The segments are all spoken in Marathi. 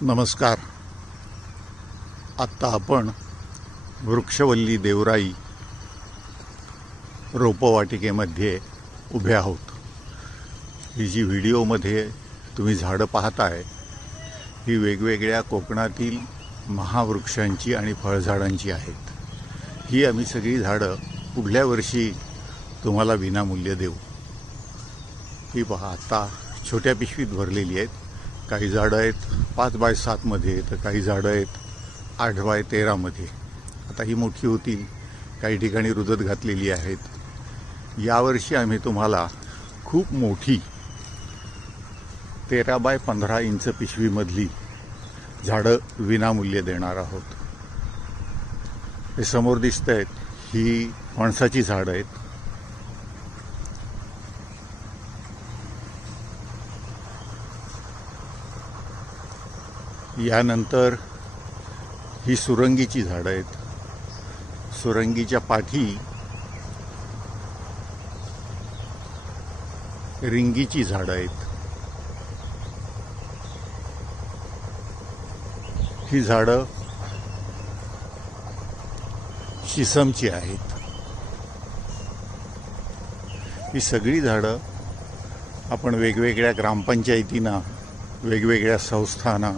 नमस्कार. आत्ता आपण वृक्षवल्ली देवराई रोपवाटिकेमध्ये उभे आहोत. ही जी व्हिडिओमध्ये तुम्ही झाडं पाहताय ही वेगवेगळ्या कोकणातील महावृक्षांची आणि फळझाडांची आहेत. ही आम्ही सगळी झाडं पुढल्या वर्षी तुम्हाला विनामूल्य देऊ. ही पहा, आता छोट्या पिशवीत भरलेली आहेत. काही झाडं आहेत 5x7 मध्ये, तर काही झाडं आहेत 8x13 मध्ये. आता ही मोठी होतील, काही ठिकाणी रुजत घातलेली आहेत. यावर्षी आम्ही तुम्हाला खूप मोठी 13x15 इंच पिशवीमधली झाडं विनामूल्य देणार आहोत. हे समोर दिसत आहेत ही फणसाची झाडं आहेत. यानंतर ही सुरंगीची झाडं आहेत. सुरंगीच्या पाठी रिंगीची झाडं आहेत. ही झाडं शिसमची आहेत. ही सगळी झाडं आपण वेगवेगळ्या ग्रामपंचायतींना, वेगवेगळ्या संस्थांना,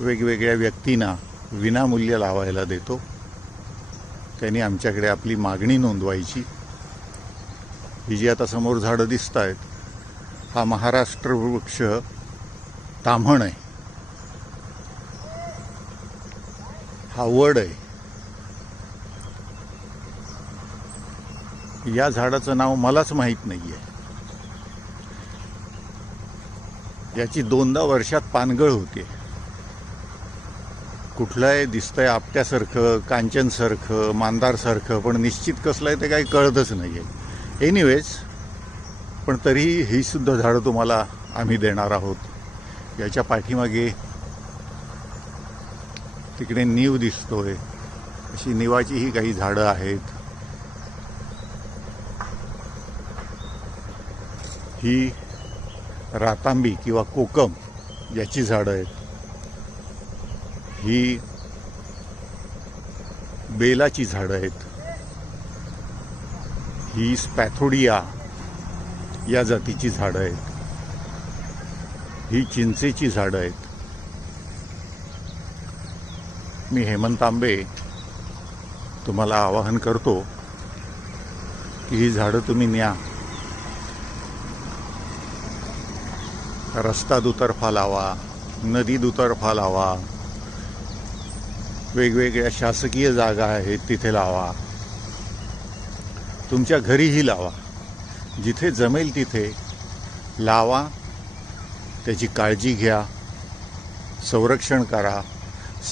वेगवेगळ्या व्यक्तींना विनामूल्य लावायला देतो. त्यांनी आमच्याकडे आपली मागणी नोंदवायची. ही जी आता समोर झाडं दिसत आहेत हा महाराष्ट्र वृक्ष ताम्हण आहे. हा वड आहे. या झाडाचं नाव मलाच माहीत नाही आहे. याची 2दा वर्षात पानगळ होते. कुठलं आहे दिसतंय आपट्यासारखं, कांचनसारखं, मांदारसारखं, पण निश्चित कसलं आहे ते काही कळतच नाही आहे. एनिवेज, पण तरीही ही सुद्धा झाडं तुम्हाला आम्ही देणार आहोत. याच्या पाठीमागे तिकडे नीव दिसतोय, अशी निवाचीही काही झाडं आहेत. ही रातांबी किंवा कोकम याची झाडं आहेत. ही बेलाची झाडं आहेत. ही स्पॅथोडिया या जातीची झाडं आहेत. ही चिंचेची झाडं आहेत. मी हेमंत आंबे तुम्हाला आवाहन करतो की ही झाडं तुम्ही न्या. रस्ता दुतर्फा लावा, नदी दुतर्फा लावा, वेगवेगळ्या शासकीय जागा आहेत तिथे लावा, तुमच्या घरीही लावा. जिथे जमेल तिथे लावा. त्याची काळजी घ्या, संरक्षण करा,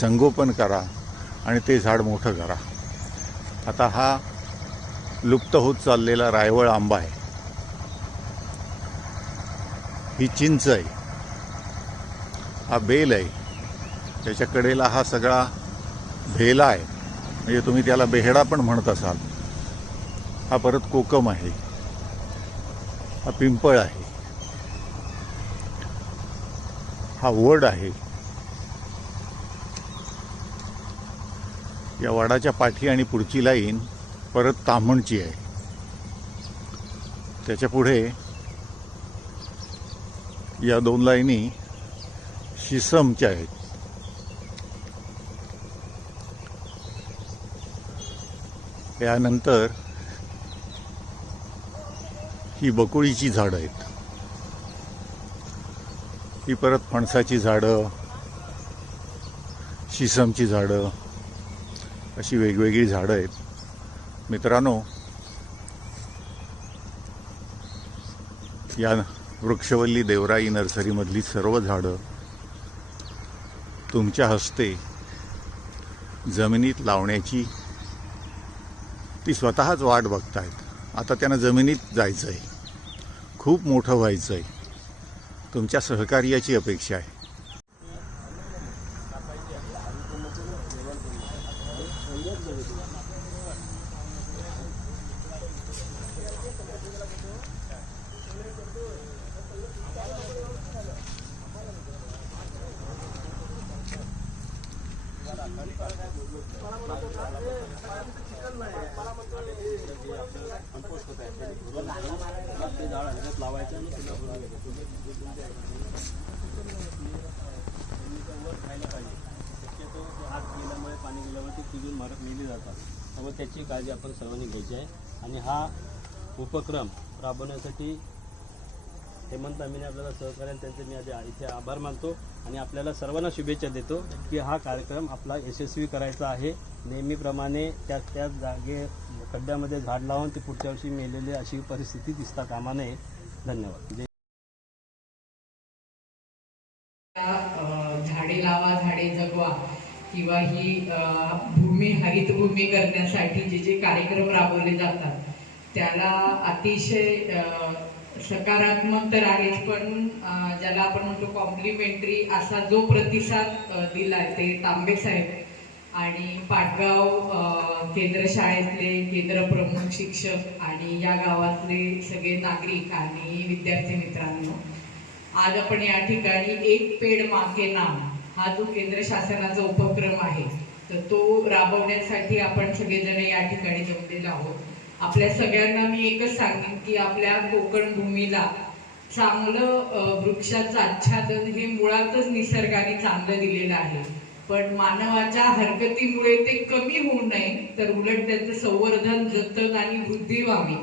संगोपन करा आणि ते झाड मोठं करा. आता हा लुप्त होत चाललेला रायवळ आंबा आहे. ही चिंच आहे. हा बेल आहे. त्याच्या कडेला हा सगळा भेला आहे, म्हणजे तुम्ही त्याला बेहडा पण म्हणत असाल. हा परत कोकम आहे. हा पिंपळ आहे. हा वड आहे. या वडाच्या पाठी आणि पुढची लाईन परत ताम्हणची आहे. त्याच्या पुढे या 2 लाईनी शिसमच्या आहेत. यानंतर ही बकुळीची झाडं आहेत. ही परत फणसाची झाडं, शिसमची झाडं, अशी वेगवेगळी झाडं आहेत. मित्रांनो, या वृक्षवल्ली देवराई नर्सरीमधली सर्व झाडं तुमच्या हस्ते जमिनीत लावण्याची ती स्वतःच वाट बघतायत. आता त्यांना जमिनीत जायचं आहे, खूप मोठं व्हायचं आहे. तुमच्या सहकार्याची अपेक्षा आहे. लावायचं हात गेल्यामुळे पाणी गेल्यामुळे ते कुजून मरत मेली जातात. त्यामुळे त्याची काळजी आपण सर्वांनी घ्यायची आहे. आणि हा उपक्रम राबवण्यासाठी हेमंत आम्हीने आपल्याला सहकार्य त्यांचे मी आधी इथे आभार मानतो आणि आपल्याला सर्वांना शुभेच्छा देतो की हा कार्यक्रम आपला यशस्वी करायचा आहे. नेहमीप्रमाणे त्या जागे खड्ड्यामध्ये झाड लावून ते पुढच्या वर्षी मेलेले अशी परिस्थिती दिसता कामा नये. धन्यवाद. झाडे लावा झाडे जगवा किंवा ही भूमी हरित भूमी करण्यासाठी जे कार्यक्रम राबवले जातात त्याला अतिशय सकारात्मक तर आहेच, पण ज्याला आपण म्हणतो कॉम्प्लिमेंटरी असा जो प्रतिसाद दिलाय ते तांबे साहेब आणि पाटगाव केंद्र शाळेतले केंद्र प्रमुख शिक्षक आणि या गावातले सगळे नागरिक आणि विद्यार्थी मित्रांनो, आज आपण या ठिकाणी एक पेड माँ के नाम हा जो केंद्र शासनाचा उपक्रम आहे तर तो राबवण्यासाठी आपण सगळेजण या ठिकाणी जमलेलो आहोत. आपल्या सगळ्यांना मी एकच सांगेन की आपल्या कोकण भूमीला चांगलं वृक्षाचं आच्छादन हे मुळातच निसर्गाने चांगलं दिलेलं आहे, पण मानवाच्या हरकतीमुळे ते कमी होऊ नये तर उलट त्याचं संवर्धन जतन आणि वृद्धी व्हावी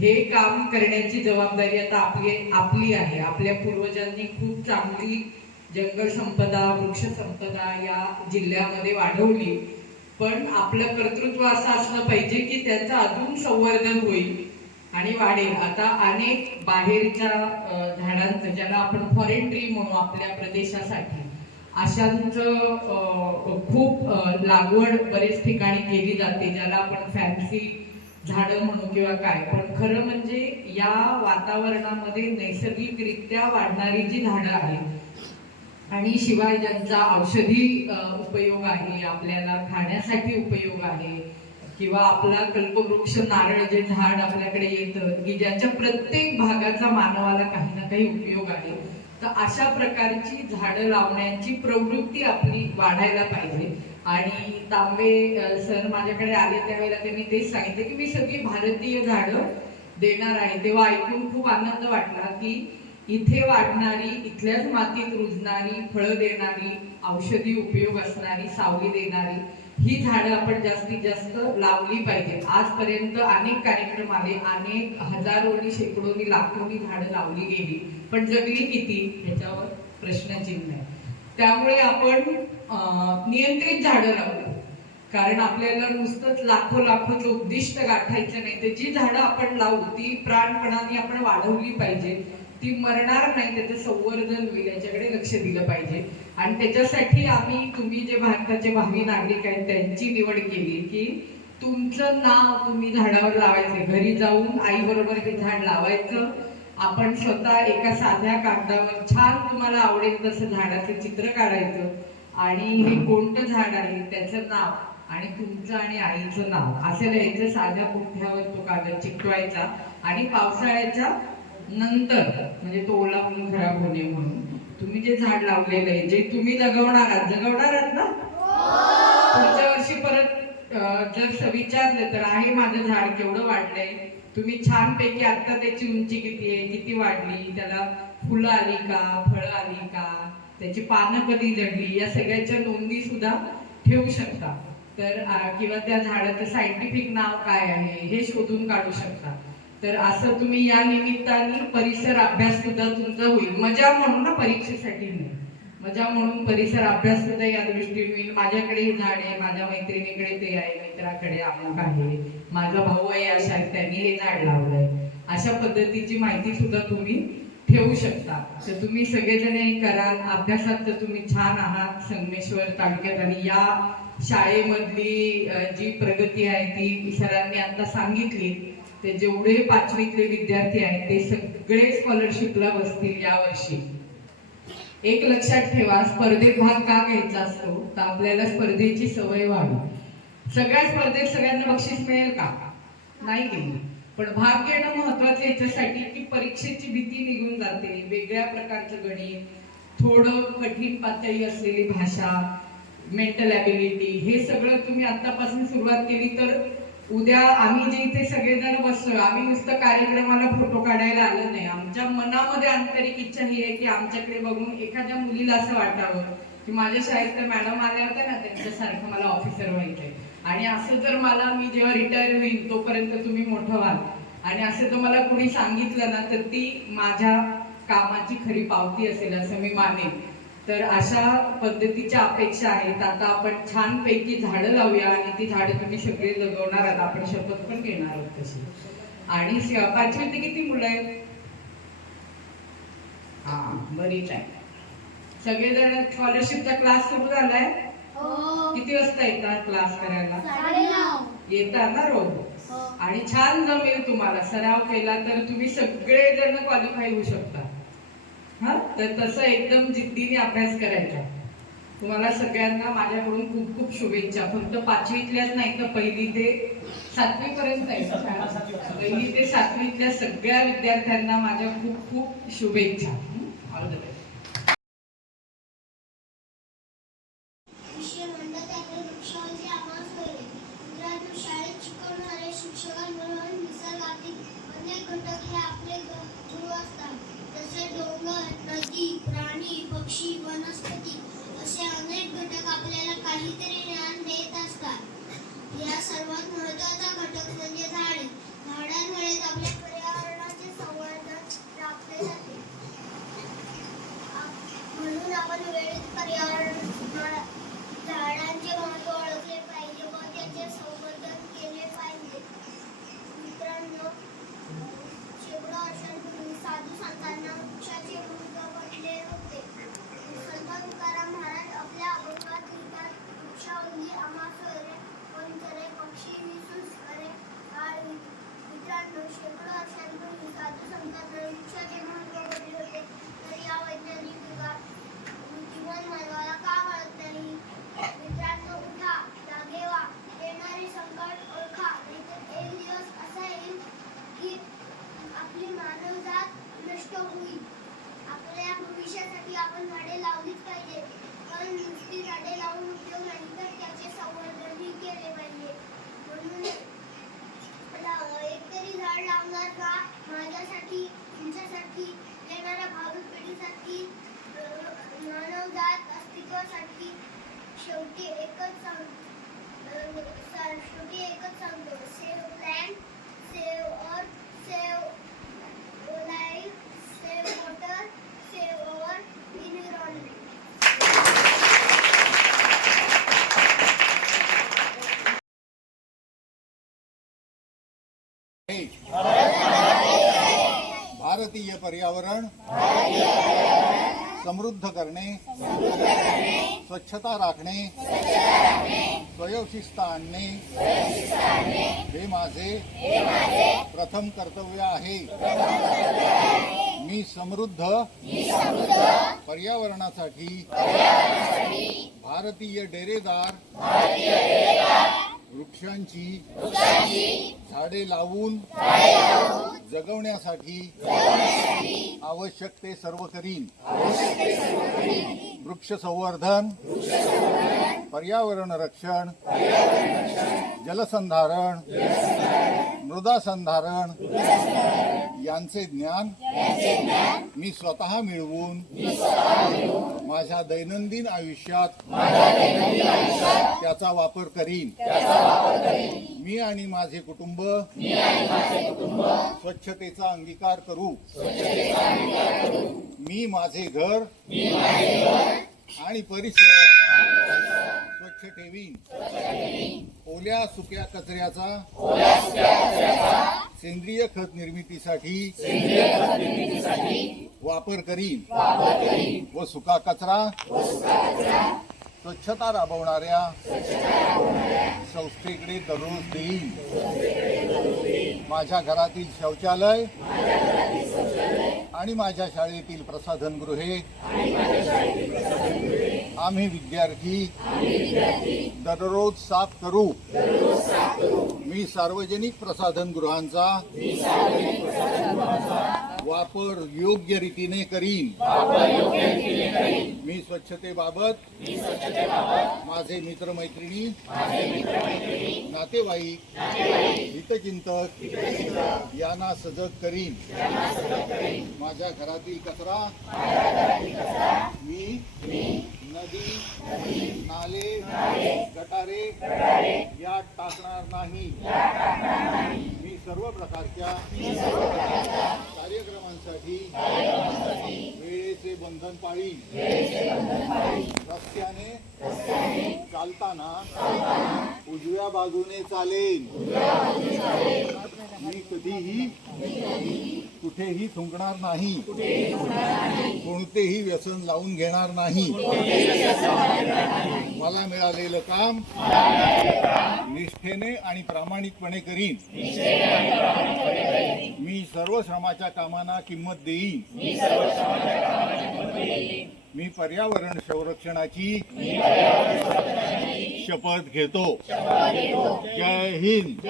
हे काम करण्याची जबाबदारी आता आपली आहे. आपल्या पूर्वजांनी खूप चांगली जंगल संपदा वृक्ष संपदा या जिल्ह्यामध्ये वाढवली, पण आपलं कर्तृत्व असं असलं पाहिजे की त्याचं अजून संवर्धन होईल आणि वाढेल. आता अनेक बाहेरच्या झाडांचं ज्याला आपण फॉरेन ट्री म्हणू आपल्या प्रदेशासाठी अशांचं खूप लागवड बरेच ठिकाणी केली जाते, ज्याला आपण फॅन्सी झाडं म्हणू किंवा काय, पण खरं म्हणजे या वातावरणामध्ये नैसर्गिकरित्या वाढणारी जी झाडं आहेत आणि शिवाय ज्यांचा औषधी उपयोग आहे, आपल्याला खाण्यासाठी उपयोग आहे किंवा आपला कल्पवृक्ष नारळ जे झाड आपल्याकडे येतं की ज्याच्या प्रत्येक भागाचा मानवाला काही ना काही उपयोग आहे, तर अशा प्रकारची झाडं लावण्याची प्रवृत्ती आपली वाढायला पाहिजे. आणि तांबे सर माझ्याकडे आले त्यावेळेला त्यांनी तेच सांगितले की मी सगळी भारतीय झाडं देणार आहे. तेव्हा ऐकून खूप आनंद वाटला की इथे वाढणारी इथल्याच मातीत रुजणारी फळं देणारी औषधी उपयोग असणारी सावली देणारी ही झाडं आपण जास्तीत जास्त लावली पाहिजे. आजपर्यंत अनेक कार्यक्रम आले, अनेक हजारोनी शेकडोनी लाखोनी झाडं लावली गेली, पण जगली किती ह्याच्यावर प्रश्नचिन्ह आहे. त्यामुळे आपण नियंत्रित झाडं लावू, कारण आपल्याला नुसतंच लाखोचं उद्दिष्ट गाठायचं नाही, तर जी झाडं आपण लावू ती प्राणपणाने आपण वाढवली पाहिजे, ती मरणार नाही, त्याचं संवर्धन होईल याच्याकडे लक्ष दिलं पाहिजे. आणि त्याच्यासाठी तुम्ही जे भारताचे भावी नागरिक आहेत त्यांची निवड केली की तुमचं नाव तुम्ही झाडावर लावायचे, घरी जाऊन आई बरोबर हे झाड लावायचं, आपण स्वतः एका साध्या कागदावर छान तुम्हाला आवडेल तसं झाडाचं चित्र काढायचं आणि हे कोणतं झाड आहे त्याचं नाव आणि तुमचं आणि आईचं नाव असं लिहायचं, साध्या पुठ्ठ्यावर तो कागद चिकटवायचा आणि पावसाळ्याच्या नंतर म्हणजे तो ओला म्हणून खराब होणे म्हणून तुम्ही जे झाड लावलेलं आहे जे तुम्ही जगवणार आहात ना, पुढच्या वर्षी परत जर विचारलं तर आहे माझं झाड केवढं वाढलंय, तुम्ही छानपैकी आता त्याची उंची किती आहे, किती वाढली, त्याला फुलं आली का, फळं आली का, त्याची पानं कधी जडली, या सगळ्याच्या नोंदी सुद्धा ठेवू शकता. तर किंवा त्या झाडाचं सायंटिफिक नाव काय आहे हे शोधून काढू शकता. तर असं तुम्ही या निमित्ताने परिसर अभ्यास सुद्धा तुमचा होईल, मजा म्हणून ना, परीक्षेसाठी नाही, मजा म्हणून परिसर अभ्यास सुद्धा या दृष्टीने होईल. माझ्याकडे हे झाड आहे, माझ्या मैत्रिणीकडे ते आहे, मित्राकडे अमुक आहे, माझा भाऊ आहे अशा त्यांनी हे झाड लावलंय, अशा पद्धतीची माहिती सुद्धा तुम्ही ठेवू शकता. तर तुम्ही सगळेजण हे कराल. अभ्यासात तर तुम्ही छान आहात संगमेश्वर तालुक्यात, आणि या शाळेमधली जी प्रगती आहे ती सरांनी आता सांगितली, ते जेवढे 5वीतले विद्यार्थी आहेत ते सगळे स्कॉलरशिपला बसतील यावर्षी. एक लक्षात ठेवा, स्पर्धेत भाग का घ्यायचा असतो तर आपल्याला स्पर्धेची सवय व्हावी. सगळ्या स्पर्धेत सगळ्यांना बक्षीस मिळेल का? नाही गेली, पण भाग घेणं महत्वाचं याच्यासाठी की परीक्षेची भीती निघून जाते. वेगळ्या प्रकारचं गणित, थोडं कठीण पातळी असलेली भाषा, मेंटल ॲबिलिटी, हे सगळं तुम्ही आतापासून सुरुवात केली तर उद्या आम्ही जे इथे सगळेजण बसलो, आम्ही नुसतं कार्यक्रमाला फोटो काढायला आलं नाही. आमच्या मनामध्ये आंतरिक इच्छा ही आहे की आमच्याकडे बघून एखाद्या मुलीला असं वाटावं की माझ्या शाळेत तर मॅडम आल्या होत्या ना, त्यांच्यासारखं मला ऑफिसर व्हायचंय. आणि असं जर मला, मी जेव्हा रिटायर होईल तोपर्यंत तुम्ही मोठं व्हाल, आणि असं जर मला कोणी सांगितलं ना तर ती माझ्या कामाची खरी पावती असेल असं मी मानेन. तर अशा पद्धतीच्या अपेक्षा आहेत. आता आपण छानपैकी झाडं लावूया आणि ती झाडं तुम्ही सगळे जगवणार आहात, आपण शपथ पण घेणार आहोत तशी. आणि 5वी ते किती मुलं आहेत? हा, बरीच आहे. सगळेजण स्कॉलरशिपचा क्लास सुरू झालाय? किती वाजता येतात क्लास करायला? 9:30 येतात ना रोज? आणि छान जमेल तुम्हाला, सराव केला तर तुम्ही सगळेजण क्वालिफाय होऊ शकता. हा, तर तसं एकदम जिद्दीने अभ्यास करायचा. तुम्हाला सगळ्यांना माझ्याकडून खूप खूप शुभेच्छा. फक्त 5वीतल्याच नाही तर 1ली ते 7वी पर्यंत आहे शाळा. 1ली ते 7वीतल्या सगळ्या विद्यार्थ्यांना माझ्या खूप खूप शुभेच्छा. All the best. शाळेत शिकवणारे शिक्षकांबरोबर निसर्गातील अनेक घटक हे आपले गुरु असतात. जसे डोंगर, नदी, प्राणी, पक्षी, वनस्पती असे अनेक घटक आपल्याला काहीतरी ज्ञान देत असतात. या सर्वात महत्त्वाचा घटक म्हणजे झाडे. झाडांमुळे आपल्या पर्यावरणाचे संवर्धन राखले जाते. म्हणून आपण वेळेत झाडांचे महत्त्व ओळखले पाहिजे व त्याचे संवर्धन केले पाहिजे. मित्रांनो, शेकडो वर्षांपूर्वी साधू संतांना वृक्षाचे महत्त्व पटले होते. संत तुकाराम महाराज आपल्या अभंगात लिहितात, वृक्षावली आम्हा सोयरे, पंचरे पक्षी विसूस अरे आळवी. मित्रांनो, शेकडो वर्षांपूर्वी साधू संतांना वृक्षाचे महत्त्व पटले होते, तर या वैज्ञानिक युगात बुद्धिमान मानवाला का कळत नाही? मित्रांनो, उठा, जागे व्हा, येणारे संकट ओळखा, नाहीतर एक दिवस असा येईल की आपली मानवजात नष्ट होईल. आपल्या भविष्यासाठी आपण झाडे लावलीच पाहिजे, पण नुसती झाडे लावून उपयोग नाही, तर त्याचे संवर्धनही केले पाहिजे. म्हणून एकतरी झाड लावणार का? माझ्यासाठी, तुमच्यासाठी, येणाऱ्या भावी पिढीसाठी, मानवजात अस्तित्वासाठी. शेवटी एकच सांगतो, सेव्ह प्लॅन्ट, सेव्ह अर्थ, save life, save water, save our environment. भारतीय पर्यावरण समृद्ध करणे, स्वच्छता राखणे, स्वयंशिस्त आणणे हे माझे प्रथम कर्तव्य आहे. मी समृद्ध पर्यावरणासाठी भारतीय डेरेदार वृक्षांची झाडे लावून जगवण्यासाठी आवश्यक ते सर्व करीन. वृक्ष संवर्धन, पर्यावरण रक्षण, जलसंधारण, मृदा संधारण यांचे ज्ञान मी स्वतः मिळवून माझ्या दैनंदिन आयुष्यात त्याचा वापर करीन. मी आणि माझे कुटुंब स्वच्छतेचा अंगीकार करू. मी माझे घर आणि परिसर स्वच्छ ठेवीन. ओल्या सुक्या कचऱ्याचा सेंद्रिय खत निर्मितीसाठी वापर करीन व सुका कचरा स्वच्छता राबवणाऱ्या संस्थेकडे दररोज देईन. माझ्या घरातील शौचालय आणि माझ्या शाळेतील प्रसाधनगृहे आम्ही विद्यार्थी दररोज साफ करू. मी सार्वजनिक प्रसाधनगृहांचा वापर योग्य रीतीने करीन. मी स्वच्छतेबाबत माझे मित्रमैत्रिणी, नातेवाईक, हितचिंतक यांना सजग करीन. माझ्या घरातील कचरा मी नदी, नाले, गटारे यात टाकणार नाही. मी सर्व प्रकारच्या कार्यक्रमांसाठी वेळेचे बंधन पाळीन. रस्त्याने चालताना उजव्या बाजूने चालेन. मी कधीही कुठेही थुंकणार नाही. कोणतेही व्यसन लावून घेणार नाही. मला मिळालेलं काम निष्ठेने आणि प्रामाणिकपणे करीन. मी सर्व श्रमाच्या कामांना किंमत देईन. मी पर्यावरण संरक्षणाची शपथ घेतो. जय हिंद.